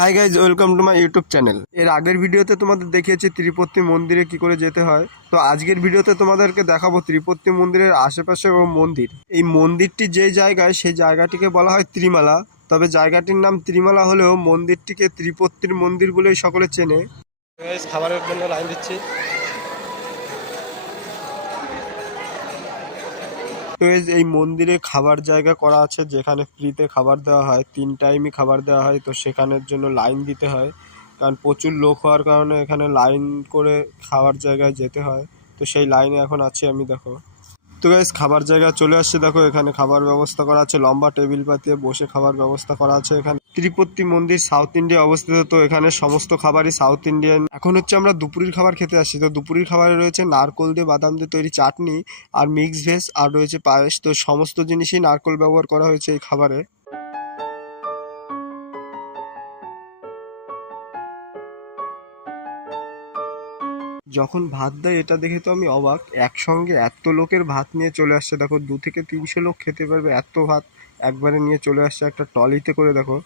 Hi guys, welcome to my YouTube channel. এর আগের ভিডিওতে তোমাদের দেখিয়েছি তিরুপতি মন্দিরে কি করে যেতে হয়। তো আজকের ভিডিওতে তোমাদেরকে দেখাবো তিরুপতি মন্দিরের আশেপাশে ও মন্দির। এই মন্দিরটি যে জায়গায়, সেই জায়গাটিকে বলা হয় ত্রিমালা। তবে জায়গাটির নাম ত্রিমালা হলেও মন্দিরটিকে ত্রিপত্তির মন্দির বলেই সকলে চেনে। খাবারের জন্য লাইন দিচ্ছি। তো এই মন্দিরে খাবার জায়গা করা আছে, যেখানে ফ্রিতে খাবার দেওয়া হয়, 3 টাইমই খাবার দেওয়া হয়। তো সেখানের জন্য লাইন দিতে হয়, কারণ প্রচুর লোক হওয়ার কারণে এখানে লাইন করে খাবার জায়গায় যেতে হয়। তো সেই লাইনে এখন আছি আমি, দেখো। তো গাইস, খাবার জায়গা চলে আসছে। দেখো, এখানে খাবার ব্যবস্থা করা আছে, লম্বা টেবিল পাতিয়ে বসে খাবার ব্যবস্থা করা আছে। এখানে তিরুপতি মন্দির সাউথ ইন্ডিয়া অবস্থিত। তো এখানে সমস্ত খাবারই সাউথ ইন্ডিয়ান। এখন হচ্ছে আমরা দুপুরের খাবার খেতে আসছি। তো দুপুরের খাবারে রয়েছে নারকোল দিয়ে বাদাম দিয়ে তৈরি চাটনি, আর মিক্স ভেজ, আর রয়েছে পায়েস। তো সমস্ত জিনিসই নারকোল ব্যবহার করা হয়েছে এই খাবারে। যখন ভাত দেয় এটা দেখে তো আমি অবাক, একসঙ্গে এত লোকের ভাত নিয়ে চলে আসছে। দেখো, 2 থেকে 300 লোক খেতে পারবে এত ভাত একবারে নিয়ে চলে আসছে একটা ট্রলিতে করে। দেখো,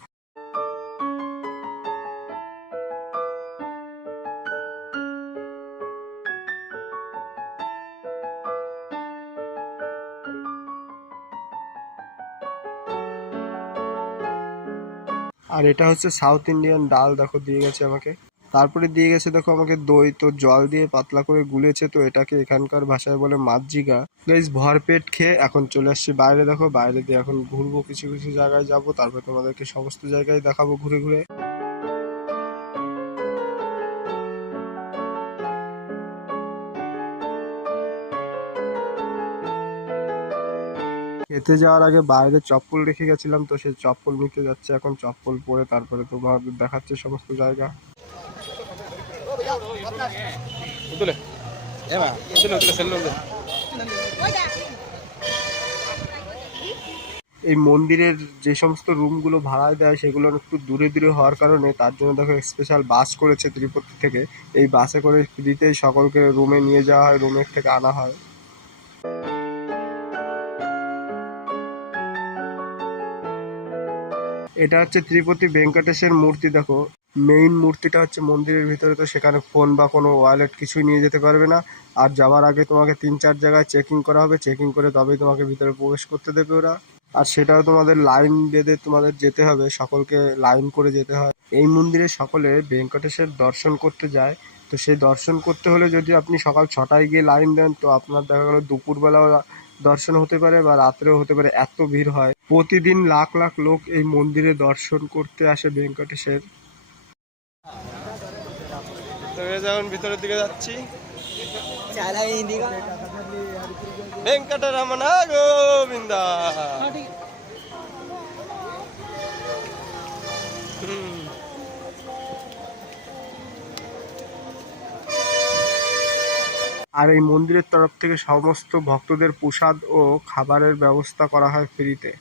আর এটা হচ্ছে সাউথ ইন্ডিয়ান ডাল। দেখো, দিয়ে গেছে আমাকে। তারপরে দিয়ে গেছে দেখো আমাকে দই। তো জল দিয়ে পাতলা করে গুলেছে। তো এটাকে এখানকার ভাষায় বলে মাজ্জিগা। গাইস, ভরপেট খেয়ে এখন চলে আসছি বাইরে। দেখো, বাইরে দিয়ে এখন ঘুরবো, কিছু কিছু জায়গায় যাব, তারপর তোমাদেরকে সমস্ত জায়গায় দেখাবো ঘুরে ঘুরে। খেতে যাওয়ার আগে বাইরে চপ্পল রেখে গেছিলাম, তো সেই চপ্পল নিতে যাচ্ছে এখন। চপ্পল পরে তারপরে তোমাদের দেখাচ্ছে সমস্ত জায়গা। এই মন্দিরের যে সমস্ত রুমগুলো ভাড়ায় দেয় সেগুলো একটু দূরে দূরে হওয়ার কারণে, তার জন্য দেখো স্পেশাল বাস করেছে তিরুপতি থেকে। এই বাসে করে ফ্রিতেই সকলকে রুমে নিয়ে যাওয়া হয়, রুমের থেকে আনা হয়। এটা হচ্ছে তিরুপতি ভেঙ্কটেশের মূর্তি। দেখো, মেইন মূর্তিটা হচ্ছে মন্দিরের ভিতরে। তো সেখানে ফোন বা কোনো ওয়ালেট কিছুই নিয়ে যেতে পারবে না। আর যাওয়ার আগে তোমাকে 3-4 জায়গায় চেকিং করা হবে, চেকিং করে তবেই তোমাকে ভিতরে প্রবেশ করতে দেবে ওরা। আর সেটাও তোমাদের লাইন বেঁধে তোমাদের যেতে হবে, সকলকে লাইন করে যেতে হয়। এই মন্দিরে সকলে ভেঙ্কটেশের দর্শন করতে যায়। তো সেই দর্শন করতে হলে যদি আপনি সকাল 6টায় গিয়ে লাইন দেন, তো আপনার দেখা গেল দুপুরবেলাও দর্শন হতে পারে বা রাত্রেও হতে পারে, এত ভিড় হয়। প্রতিদিন লাখ লাখ লোক এই মন্দিরে দর্শন করতে আসে ভেঙ্কটেশের। যখন ভিতরের দিকে যাচ্ছি, ভেঙ্কটরমণ গোবিন্দা। আর এই মন্দিরের তরফ থেকে সমস্ত ভক্তদের প্রসাদ ও খাবারের ব্যবস্থা করা হয় ফ্রিতে।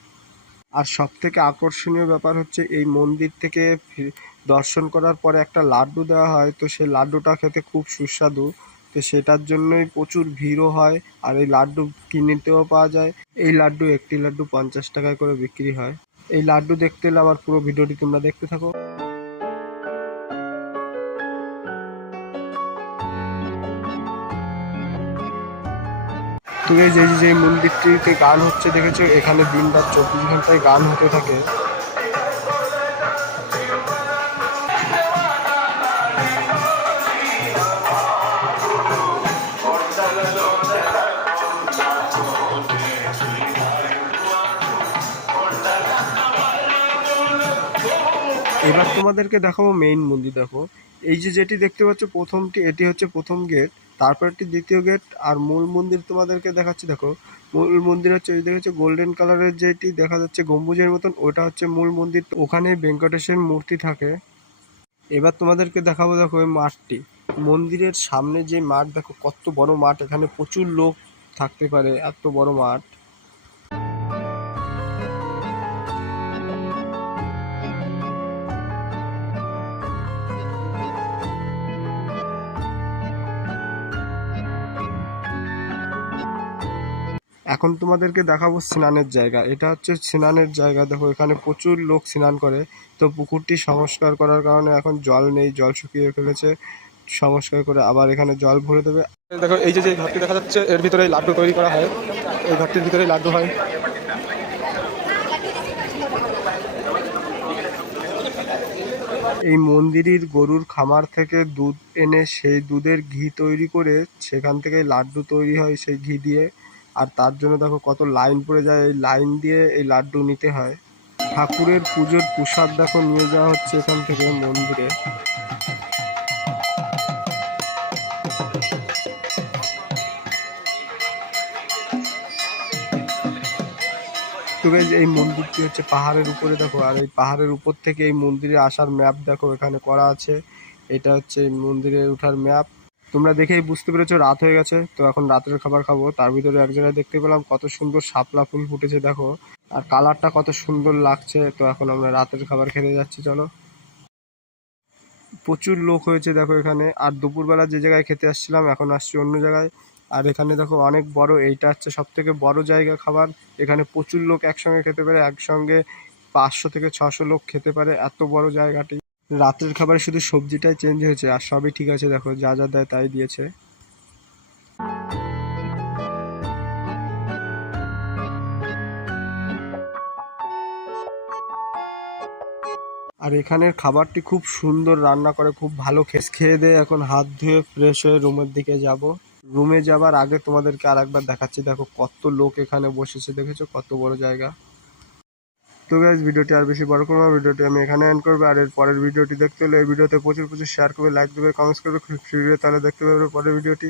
আর সব থেকে আকর্ষণীয় ব্যাপার হচ্ছে, এই মন্দির থেকে দর্শন করার পরে একটা লাড্ডু দেওয়া হয়। তো সেই লাড্ডুটা খেতে খুব সুস্বাদু। তো সেটার জন্যই প্রচুর ভিড়ও হয়। আর এই লাড্ডু কিনতেও পাওয়া যায়। এই লাড্ডু, একটি লাড্ডু 50 টাকায় করে বিক্রি হয়। এই লাড্ডু দেখতে হলে আমার পুরো ভিডিওটি তোমরা দেখতে থাকো। তো এই যে মন্দিরটিতে গান হচ্ছে দেখেছো, এখানে দিনরাত 24 ঘন্টায় গান হতে থাকে। এবার তোমাদেরকে দেখাবো মেইন মন্দির। দেখো, এই যে যেটি দেখতে পাচ্ছ প্রথমটি, এটি হচ্ছে প্রথম গেট। তারপরটি দ্বিতীয় গেট। আর মূল মন্দির তোমাদেরকে দেখাচ্ছি। দেখো, মূল মন্দির হচ্ছে এই দেখেছো গোল্ডেন কালারের যেটি দেখা যাচ্ছে গম্বুজের মতন, ওটা হচ্ছে মূল মন্দির। ওখানে ভেঙ্কটেশের মূর্তি থাকে। এবার তোমাদেরকে দেখাবো, দেখো এই মাঠটি, মন্দিরের সামনে যে মাঠ, দেখো কত বড় মাঠ। এখানে প্রচুর লোক থাকতে পারে, এত বড় মাঠ। এখন তোমাদেরকে দেখাবো স্নানের জায়গা। এটা হচ্ছে স্নানের জায়গা। দেখো এখানে প্রচুর লোক স্নান করে। তো পুকুরটি সংস্কার করার কারণে এখন জল নেই, জল শুকিয়ে ফেলেছে। সংস্কার করে আবার এখানে জল ভরে দেবে। দেখো এই যে যে ঘরটি দেখা যাচ্ছে এর ভিতরে লাড্ডু তৈরি করা হয়। এই ঘরটির ভিতরেই লাড্ডু হয়। এই মন্দিরের গরুর খামার থেকে দুধ এনে সেই দুধের ঘি তৈরি করে সেখান থেকে লাড্ডু তৈরি হয় সেই ঘি দিয়ে। আর তার জন্য দেখো কত লাইন পড়ে যায়, এই লাইন দিয়ে এই লাড্ডু নিতে হয়। ঠাকুরের পুজোর প্রসাদ দেখো নিয়ে যাওয়া হচ্ছে এখান থেকে মন্দিরে। তো গাইস এই মন্দিরটি হচ্ছে পাহাড়ের উপরে দেখো, আর এই পাহাড়ের উপর থেকে এই মন্দিরে আসার ম্যাপ দেখো এখানে করা আছে। এটা হচ্ছে মন্দিরে ওঠার ম্যাপ। তোমরা দেখেই বুঝতে পেরেছো রাত হয়ে গেছে। তো এখন রাতের খাবার খাবো। তার ভিতরে এক জায়গায় দেখতে পেলাম কত সুন্দর শাপলা ফুল ফুটেছে দেখো, আর কালারটা কত সুন্দর লাগছে। তো এখন আমরা রাতের খাবার খেতে যাচ্ছি, চলো। প্রচুর লোক হয়েছে দেখো এখানে। আর দুপুরবেলা যে জায়গায় খেতে আসছিলাম এখন আসছি অন্য জায়গায়। আর এখানে দেখো অনেক বড়, এইটা হচ্ছে সব থেকে বড় জায়গা খাবার। এখানে প্রচুর লোক একসঙ্গে খেতে পারে, একসঙ্গে 500 থেকে 600 লোক খেতে পারে, এত বড় জায়গাটি। রাতের খাবারে শুধু সবজিটাই চেঞ্জ হয়েছে, আর সবই ঠিক আছে। দেখো যা যা দেয় তাই দিয়েছে। আর এখানের খাবারটি খুব সুন্দর রান্না করে, খুব ভালো। খেয়ে দিয়ে এখন হাত ধুয়ে ফ্রেশ হয়ে রুমের দিকে যাব। রুমে যাবার আগে তোমাদেরকে আর একবার দেখাচ্ছি। দেখো কত লোক এখানে বসেছে, দেখেছো কত বড় জায়গা। তো গাইজ ভিডিওটি আর বেশি বড় করবো না, ভিডিওটি আমি এখানে এন্ড করবো। আর এর পরের ভিডিওটি দেখতে হলে এই ভিডিওতে প্রচুর শেয়ার করবে, লাইক দেবে, কমেন্টস করবে। ফ্রি তাহলে দেখতে পাবে পরের ভিডিওটি।